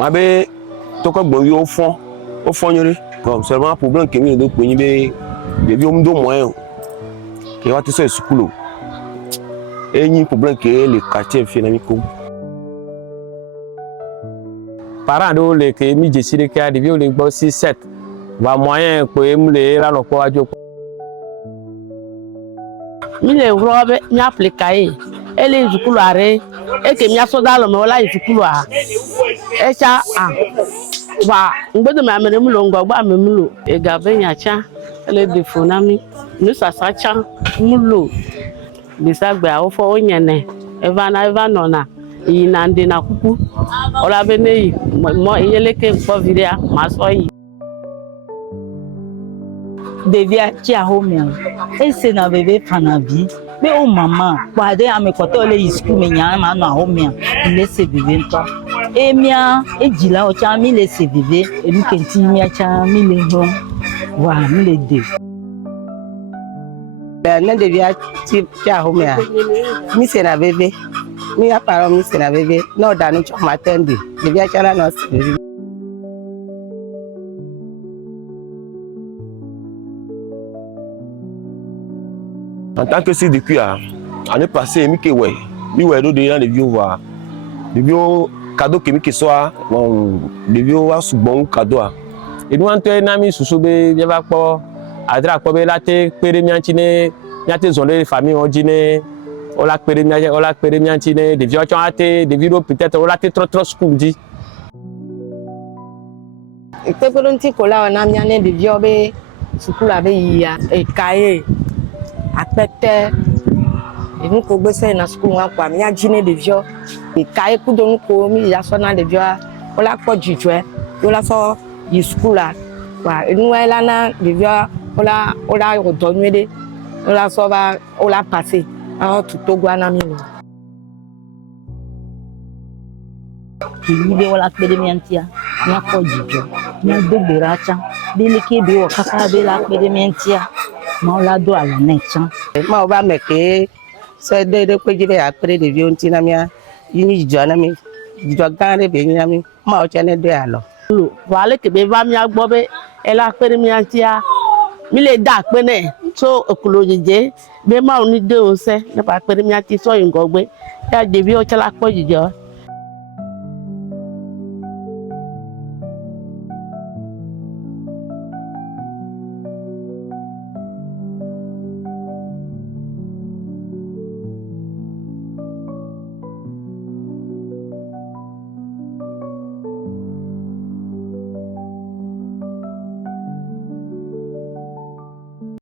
ma be to ko gbo yo fon o fon yore comme seulement problème que mi do pe yin be bi o ndo moyen que wa ti so school e yin problème que le quartier fi na mi ko parents do le que mi décider que a devient le gbo 6 7 va moyen que me le ra no ko ajo mi le robe mi appliquer ele zukulu are e ke mi asoda lo me wala zukulu a e cha wa ngbedo ma mere mu lo ngba me mu lo e ga be nya cha ele de fonami ni sasa cha mu lo bisagbe a ofo onyene eva no na yi na ndi na kuku ola be nei mo yeleke po video ma so yi devia ti a homia ese na bebe panabi be o mama kwa de amekoto le isku me nya ma no a homia le se bebe nto emia ejila o cha mi le se bebe emi kenti mi cha mi le hom wa mi le de na devia ti a homia mi se na bebe mi aparo mi se na bebe no da no choma tendi devia cha na no se bebe. En tant que si depuis année passée mi ke ouais mi ouais do de dans les vieux voir les vieux cadeau que mi ke soit bon les vieux wa su bon cadeau et nous ante na mi susu be je ba po adra po be late pere mi antine nyate zonle famille on dine on la pere mi antine des vieux ont été des vidéos peut-être on la trop school dit e pe ko nti ko la na mi ane des vieux be school abe ya e kaye apete enu ko gbese na school wa kwa mi ajine de vio e kai ku do nko mi ya so na de vio ola ko jijwe ola so yi school la wa enu ela na de vio ola o do nwede ola so ba ola passer a to gwa na mi no ni be wala pede mi antia na ko jijwe na de beracha bele ke be o kaka be la pede mi antia ma la do ala necha ma o ba me ke se de ko jibe apre de vio ntina mi yini jona mi jogane be nya mi ma o chene de alo wale ke be ba mi agbo be ela pere mi antia mi le da pe ne so okulo jeje be ma oni de o se nípa pere mi anti so yin gogbe ya de bi o chala po jijo